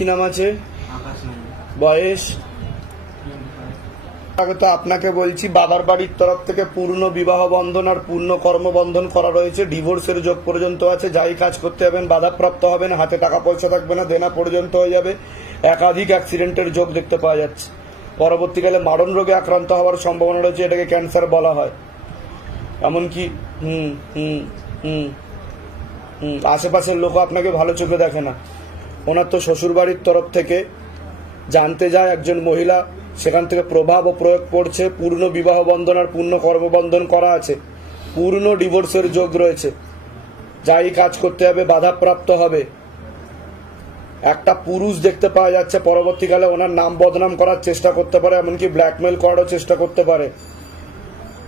কি নাম আছে? বয়স? তো আপনাকে বলছি বাবার বাড়ির তরফ থেকে পূর্ণ বিবাহ বন্ধন আর পূর্ণ কর্মবন্ধন করা রয়েছে, ডিভোর্সের যোগ পর্যন্ত আছে। যাই কাজ করতে যাবেন বাধাপ্রাপ্ত হবেন, হাতে টাকা পয়সা থাকবে না, দেনা পর্যন্ত হয়ে যাবে। একাধিক অ্যাক্সিডেন্টের যোগ দেখতে পাওয়া যাচ্ছে। পরবর্তীকালে মারণ রোগে আক্রান্ত হওয়ার সম্ভাবনা রয়েছে, এটাকে ক্যান্সার বলা হয়। এমনকি আশেপাশের লোক আপনাকে ভালো চোখে দেখে না। ওনার তো শ্বশুর বাড়ির তরফ থেকে জানতে যায় একজন মহিলা, সেখান থেকে প্রভাব ও প্রয়োগ পড়ছে। পূর্ণ বিবাহ বন্ধন আর পূর্ণ কর্মবন্ধন করা আছে, পূর্ণ ডিভোর্সের যোগ রয়েছে। যাই কাজ করতে হবে বাধাপ্রাপ্ত হবে। একটা পুরুষ দেখতে পাওয়া যাচ্ছে, পরবর্তীকালে ওনার নাম বদনাম করার চেষ্টা করতে পারে, এমনকি ব্ল্যাকমেল করারও চেষ্টা করতে পারে।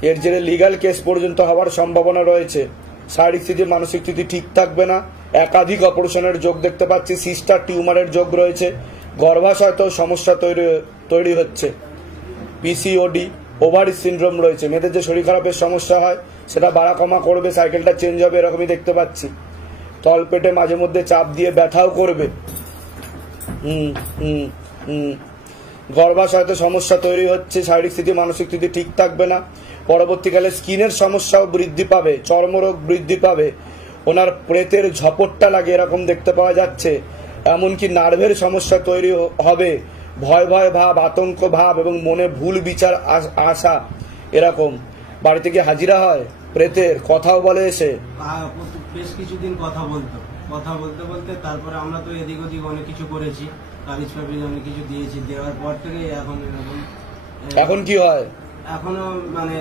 এর জেরে লিগ্যাল কেস পর্যন্ত হওয়ার সম্ভাবনা রয়েছে। শারীরিক স্থিতি মানসিক স্থিতি ঠিক থাকবে না। একাধিক অপারেশনের যোগ দেখতে পাচ্ছি, সিস্টার টিউমারের যোগ রয়েছে, গর্ভাশয়তেও সমস্যা তৈরি হচ্ছে। পিসিওডি, ওভারি সিনড্রোম রয়েছে। মেয়েদের যে শরীর খারাপের সমস্যা হয় সেটা বাড়া কমা করবে, সাইকেলটা চেঞ্জ হবে, এরকমই দেখতে পাচ্ছি। তলপেটে মাঝে মধ্যে চাপ দিয়ে ব্যথাও করবে। গর্ভাশয়তে সমস্যা তৈরি হচ্ছে, শারীরিক স্থিতি মানসিক স্থিতি ঠিক থাকবে না। পরবর্তীকালে স্কিনের সমস্যাও বৃদ্ধি পাবে, চর্মরোগ বৃদ্ধি পাবে। ওনার প্রেতের ঝপটটা লাগে এরকম দেখতে পাওয়া যাচ্ছে। এমনকি নার্ভের সমস্যা তৈরি হবে, ভয় ভয় ভাব, আতঙ্ক ভাব এবং মনে ভুল বিচার আসা। এরকম বাড়িতে কি হাজিরা হয় প্রেতের? কথাও বলে এসে বেশ কিছুদিন কথা বলতে বলতে তারপরে আমরা তো এদিক ওদিক অনেক কিছু করেছি, কাগজ ফাগজ অনেক কিছু দিয়েছি। দেওয়ার পর থেকে এখন কি হয়? এখনো মানে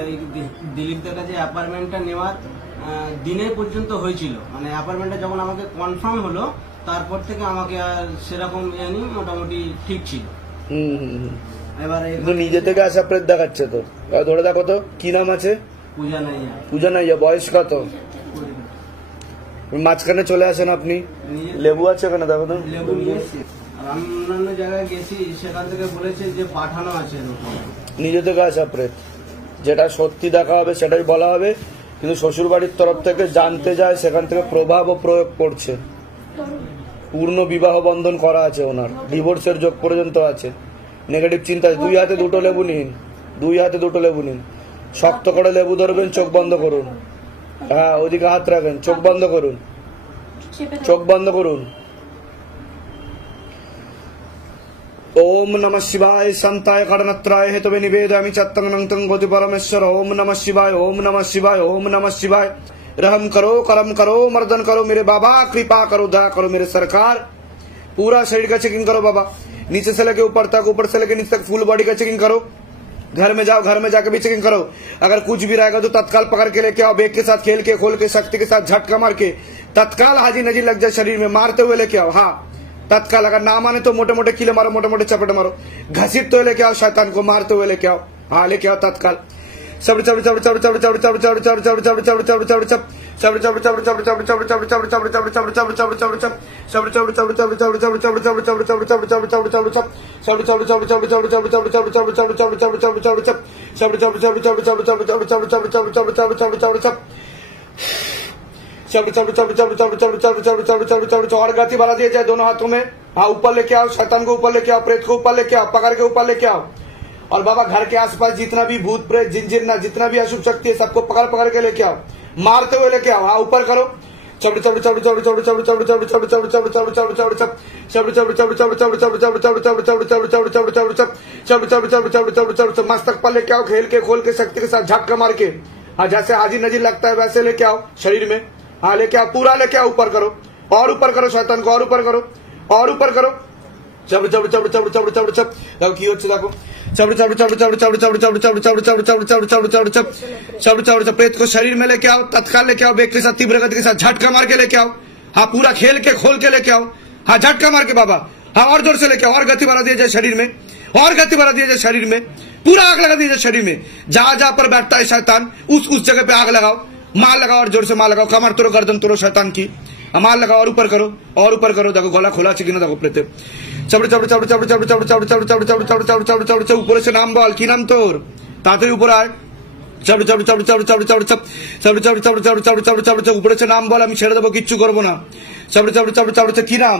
দিলীপদের কাছে অ্যাপার্টমেন্টটা নেওয়ার দিনে পর্যন্ত হয়েছিল, মানে অ্যাপার্টমেন্টটা যখন আমাকে কনফার্ম হলো তারপর থেকে আমাকে আর সেরকম মোটামুটি ঠিক ছিল। এবারে নিজে থেকে আসা প্রেত দেখাচ্ছে তো, ধরে দেখো তো কি নাম আছে? পূজা নাইয়া। বয়স কত? মাঝখানে চলে আসেন আপনি। লেবু আছে ওখানে, দেখো তো। লেবু নিয়েছি, আমি অন্যান্য জায়গায় গেছি, সেখান থেকে বলেছে যে পাঠানো আছে। নিজে থেকে আসা প্রেত, যেটা সত্যি দেখা হবে সেটাই বলা হবে, কিন্তু শ্বশুর বাড়ির তরফ থেকে জানতে যায়, সেখান থেকে প্রভাব ও প্রয়োগ করছে। পূর্ণ বিবাহ বন্ধন করা আছে ওনার, ডিভোর্সের যোগ পর্যন্ত আছে। নেগেটিভ চিন্তা। দুই হাতে দুটো লেবু নিন, দুই হাতে দুটো লেবু নিন। শক্ত করে লেবু ধরবেন, চোখ বন্ধ করুন। হ্যাঁ, ওদিকে হাত রাখেন, চোখ বন্ধ করুন, চোখ বন্ধ করুন। ओम नमः शिवाय संताय खड़नत्राय हेतवे निवेदयामि चत्तं नंतं गोति परमेश्वर। ओम नमः शिवाय, ओम नमः शिवाय, ओम नमः शिवाय। रहम करो, करम करो, मर्दन करो मेरे बाबा, कृपा करो, दया करो मेरे सरकार। पूरा शरीर का चेकिंग करो बाबा, नीचे से लेके ऊपर तक, ऊपर से लेके नीचे तक फुल बॉडी का चेकिंग करो। घर में जाओ, घर में जाकर भी चेकिंग करो। अगर कुछ भी रहेगा तो तत्काल पकड़ के लेके आओ, बेग के साथ खेल के, खोल के, शक्ति के साथ झटका मार के तत्काल हाजी नजी लग जाए शरीर में, मारते हुए लेके आओ। हाँ, तत्काल। अगर ना माने तो मोटे मोटे कीले मारो, मोटे मोटे चपट मारो, घसीट तो लेके आओ, शैतान को मारते हुए लेके आओ। हाँ, लेके आओ तत्काल। सब सब सब सब सब सब सब सब सब सब सब सब सब सब सब और गति बढ़ा दिया जाए दोनों हाथों में। हाँ, ऊपर लेके आओ, शैतान को ऊपर लेके आओ, प्रेत को ऊपर लेके आओ, पकड़ के ऊपर लेके आओ। और बाबा घर के आसपास जितना भी भूत प्रेत जिन ना जितना भी अशुभ शक्ति है सबको पकड़ पकड़ के लेके आओ, मारते हुए लेके आओ। हाँ, ऊपर करो। मस्तक पर लेके आओ, खेल के, खोल के, शक्ति के साथ झटका मार के। हाँ, जैसे हाजी नजीर लगता है वैसे लेके आओ शरीर में। हाँ, लेके आओ, पूरा लेके आओ, ऊपर करो, और ऊपर करो शैतान को, और ऊपर करो, और ऊपर करो। चब चब चब चब चब चब चब देखो की होच्छे, देखो चब चब चब चब चब चब चब चब चब चब चब चब चब चब चब चब चब चब प्रेत को शरीर में लेके आओ, तत्काल लेके आओ, बेग के साथ तीव्र गति के साथ झटका मार के लेके आओ। हाँ, पूरा खेल के, खोल के लेके आओ। हाँ, झटका मार के बाबा। हाँ, और जोर से लेके आओ, और गति बढ़ा दिया जाए शरीर में, और गति बढ़ा दिया जाए शरीर में, पूरा आग लगा दीजिए शरीर में। जहां जहां पर बैठता है शैतान उस जगह पे आग लगाओ, मार लगाओ, और जोर से मार लगाओ। कमर तोड़ो, गर्दन तोड़ो शैतान की, मार लगाओ, और ऊपर करो, और ऊपर करो। देखो गला खोला चिकना, देखो प्रेत चबड़ चबड़ चबड़ चबड़ चबड़ चबड़ चबड़ चबड़ चबड़ चबड़ चबड़ चबड़ चबड़ चबड़ चबड़ ऊपर से नाम बोल, की नाम तोर ताते ऊपर आए। चबड़ चबड़ चबड़ चबड़ चबड़ चबड़ चबड़ चबड़ चबड़ चबड़ चबड़ चबड़ चबड़ ऊपर से नाम बोल, আমি ছেড়ে দেব, কিচ্ছু করব না। चबड़ चबड़ चबड़ चबड़ की नाम?